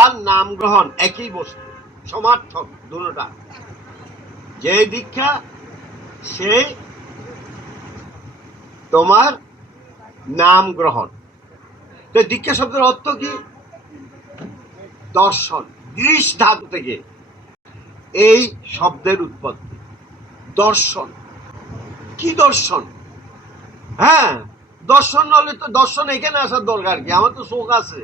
আর নাম গ্রহণ একই বস্তু, সমার্থক দুটোটা। যে দীক্ষা সেই তোমার নাম গ্রহণ। তো দীক্ষা শব্দের অর্থ কি? দর্শন। দৃশ ধাতু থেকে এই শব্দের উৎপত্তি। দর্শন কি? দর্শন, হ্যাঁ, দর্শন হলে তো দর্শন এখানে আসার দরকার কি? আমার তো চোখ আছে,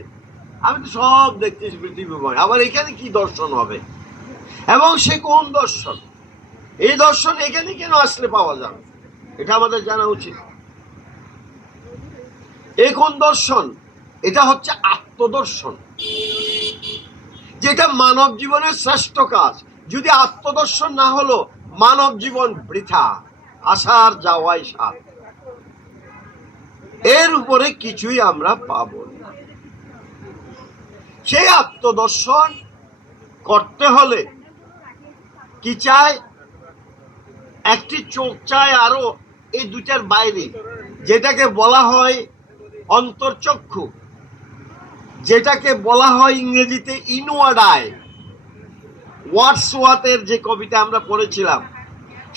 আমি তো সব দেখতেছি পৃথিবীময়, আবার এখানে কি দর্শন হবে? এবং সে কোন দর্শন? এই দর্শন এখানে কেন আসলে পাওয়া যাবে, এটা আমাদের জানা উচিত। এই কোন দর্শন? এটা হচ্ছে আত্মদর্শন, যেটা মানব জীবনের শ্রেষ্ঠ কাজ। যদি আত্মদর্শন না হলো মানব জীবন বৃথা, আসার যাওয়াই সার। এর উপরে কিছুই আমরা পাব না। সেই আত্মদর্শন করতে হলে কি চাই? একটি চোখ চাই, আরো এই দুটার বাইরে, যেটাকে বলা হয় অন্তর্চক্ষু, যেটাকে বলা হয় ইংরেজিতে ইনওয়ার্ড আই। ওয়ার্ডসওয়ার্থের যে কবিতা আমরা পড়েছিলাম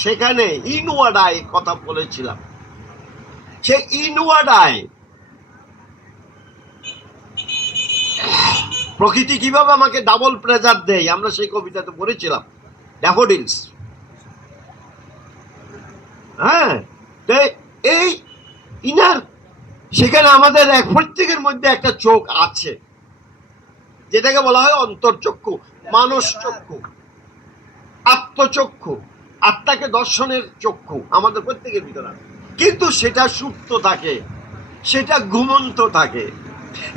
সেখানে ইনওয়ার্ড আই কথা বলেছিলাম। সে ইনওয়ার্ড আই, প্রকৃতি কিভাবে আমাকে ডাবল প্রেজার দেয় আমরা সেই কবিতাতে পড়েছিলাম, ড্যাফোডিলস। হ্যাঁ, এই ইনার, সেখানে আমাদের এক প্রত্যেকের মধ্যে একটা চোখ আছে, যেটাকে বলা হয় অন্তর্চক্ষু, মানস চক্ষু, আত্মচক্ষু, আত্মাকে দর্শনের চক্ষু আমাদের প্রত্যেকের ভিতরে আছে। কিন্তু সেটা সুপ্ত থাকে, সেটা ঘুমন্ত থাকে।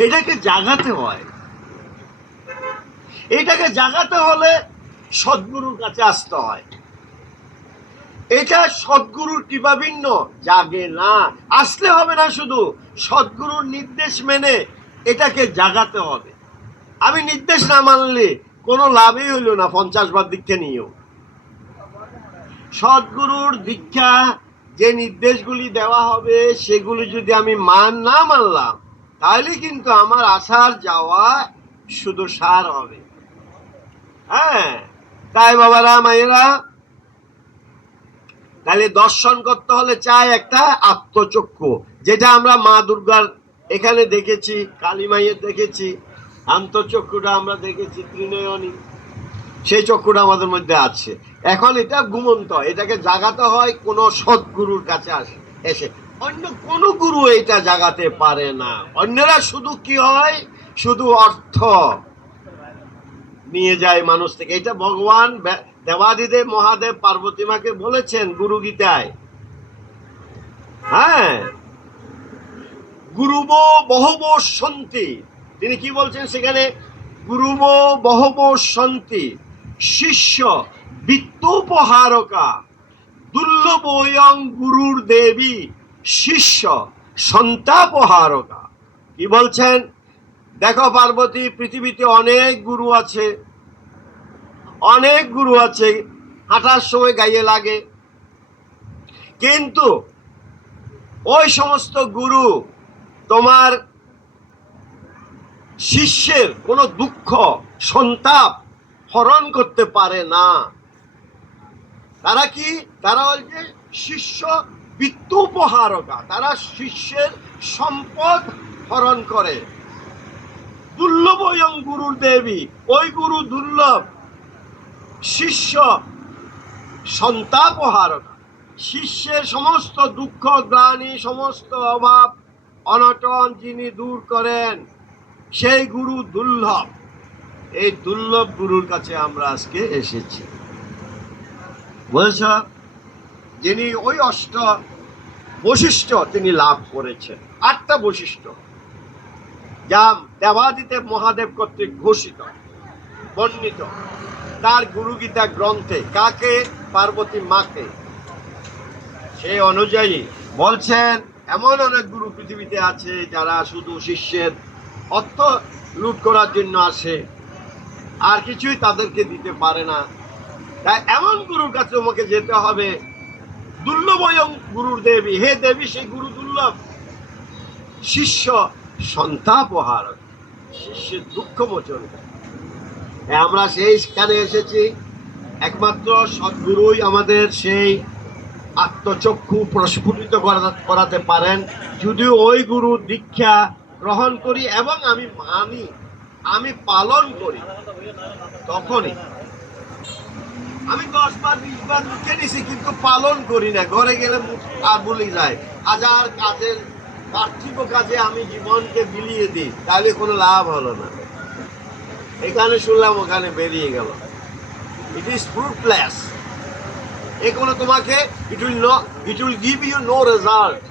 এটাকে জাগাতে হয়। এটাকে জাগাতে হলে সদ্গুরুর কাছে আসতে হয়। এটা সদ্গুরুর কৃপাভিন্ন জাগে না, আসলে হবে না। শুধু সদ্গুরুর নির্দেশ মেনে এটাকে জাগাতে হবে। আমি নির্দেশ না মানলে কোনো লাভই হইল না। 50 বার দীক্ষা নিয়েও সদ্গুরুর দীক্ষা যে নির্দেশগুলি দেওয়া হবে সেগুলি যদি আমি না মানলাম, তাহলে কিন্তু আমার আসার যাওয়া শুধু সার হবে। হ্যাঁ, তাই বাবারা মায়েরা, তাহলে দর্শন করতে হলে চাই একটা আত্মচক্ষু, যেটা আমরা মা দুর্গার এখানে দেখেছি, কালী মায়ের দেখেছি, আন্তঃচক্ষুটা আমরা দেখেছি, ত্রিনয়নী, সেই চক্ষুটা আমাদের মধ্যে আছে। এখন এটা ঘুমন্ত, এটাকে জাগাতে হয় কোন সদ্গুরুর কাছে এসে। অন্য কোন গুরু এটা জাগাতে পারে না। অন্যরা শুধু কি হয়, শুধু অর্থ নিয়ে যায় মানুষ থেকে। এটা ভগবান দেবাদিদেব মহাদেব পার্বতী মাকে বলেছেন গুরু গীতায়। হ্যাঁ, গুরুব বহব সন্তি, তিনি কি বলছেন সেখানে? গুরুব বহব সন্তি শিষ্য বিত্তোপহারকা দুর্লভয়ং গুরুর দেবী শিষ্য সন্তাপহারকা। কি বলছেন? দেখো পার্বতী, পৃথিবীতে অনেক গুরু আছে, অনেক গুরু আছে, হাঁটার সময় গায়ে লাগে। কিন্তু ওই সমস্ত গুরু তোমার শিষ্যের কোনো দুঃখ সন্তাপ হরণ করতে পারে না। তারা কি? তারা হচ্ছে শিষ্য বিত্তোপহারকা, তারা শিষ্যের সম্পদ হরণ করে। দুর্লভয়ং গুরুর দেবী, ওই গুরু দুর্লভ। শিষ্য সন্তাপহারকা, শিষ্যের সমস্ত দুঃখ গ্লানি, সমস্ত অভাব অনটন যিনি দূর করেন, সেই গুরু দুর্লভ। এই দুর্লভ গুরুর কাছে আমরা আজকে এসেছি। বুঝেছ? যিনি ওই অষ্ট বৈশিষ্ট্য তিনি লাভ করেছেন, 8টা বৈশিষ্ট্য, যা দেবাদিদেব মহাদেব কর্তৃক ঘোষিত, বর্ণিত তার গুরুগীতা গ্রন্থে। কাকে? পার্বতী মাকে। সেই অনুযায়ী বলছেন এমন অনেক গুরু পৃথিবীতে আছে যারা শুধু শিষ্যের অর্থ লুট করার জন্য আসে, আর কিছুই তাদেরকে দিতে পারে না। তাই এমন গুরুর কাছে তোমাকে যেতে হবে। দুর্লভয়ং গুরুর দেবী, হে দেবী সেই গুরু দুর্লভ। শিষ্য সন্তাপহারক, শিষ্যের দুঃখ মোচন। আমরা সেইখানে এসেছি, একমাত্র সদ্গুরুই আমাদের সেই আত্মচক্ষু প্রস্ফুটিত করাতে পারেন। যদিও ওই গুরু দীক্ষা গ্রহণ করি এবং আমি মানি, আমি পালন করি, তখনই আমি 10 বার 20 বার লিখে নিছি, কিন্তু পালন করি না। ঘরে গেলে মুখ আর ভুলে যায়। হাজার কাজের পার্থিব কাজে আমি জীবনকে বিলিয়ে দিই, তাহলে কোনো লাভ হলো না। এখানে শুনলাম, ওখানে বেরিয়ে গেল। It is fruitless. এ কোনো তোমাকে it will give you no result,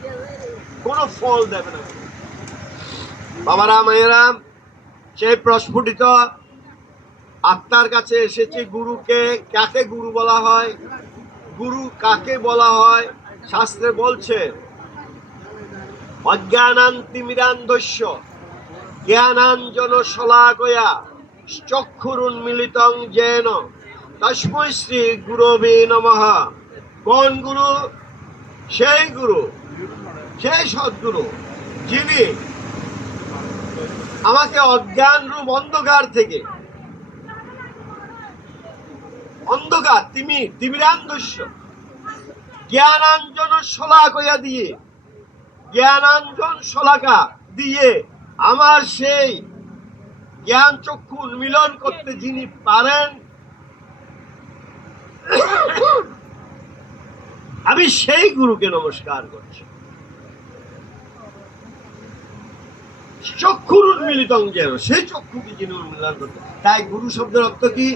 কোনো ফল দেবে না। বাবারা মায়েরা, সেই প্রস্ফুটিত আত্মার কাছে এসেছে। গুরুকে কাকে গুরু বলা হয়? গুরু কাকে বলা হয়? শাস্ত্রে বলছে, অজ্ঞানান্তিমিরান্ধস্য জ্ঞানাঞ্জন শলাকয়া চক্ষুরুন্মিলিতং যেন তস্मै শ্রী গুরবে নমঃ। কোন গুরু? সেই গুরু, সেই সদ্গুরু, যিনি আমাকে অজ্ঞান রূপ অন্ধকার থেকে, অন্ধকার তিমিরান্ধস্য জ্ঞানাঞ্জন শলাকয়া দিয়ে, জ্ঞানাঞ্জন শলাকা দিয়ে আমার সেই জ্ঞান চক্ষু উন্মিলন করতে যিনি পারেন, আমি সেই গুরুকে নমস্কার করছি। চক্ষুর উন্মিলিত যেন, সেই চক্ষুকে যিনি উন্মিলন করতে। তাই গুরু শব্দের অর্থ কি?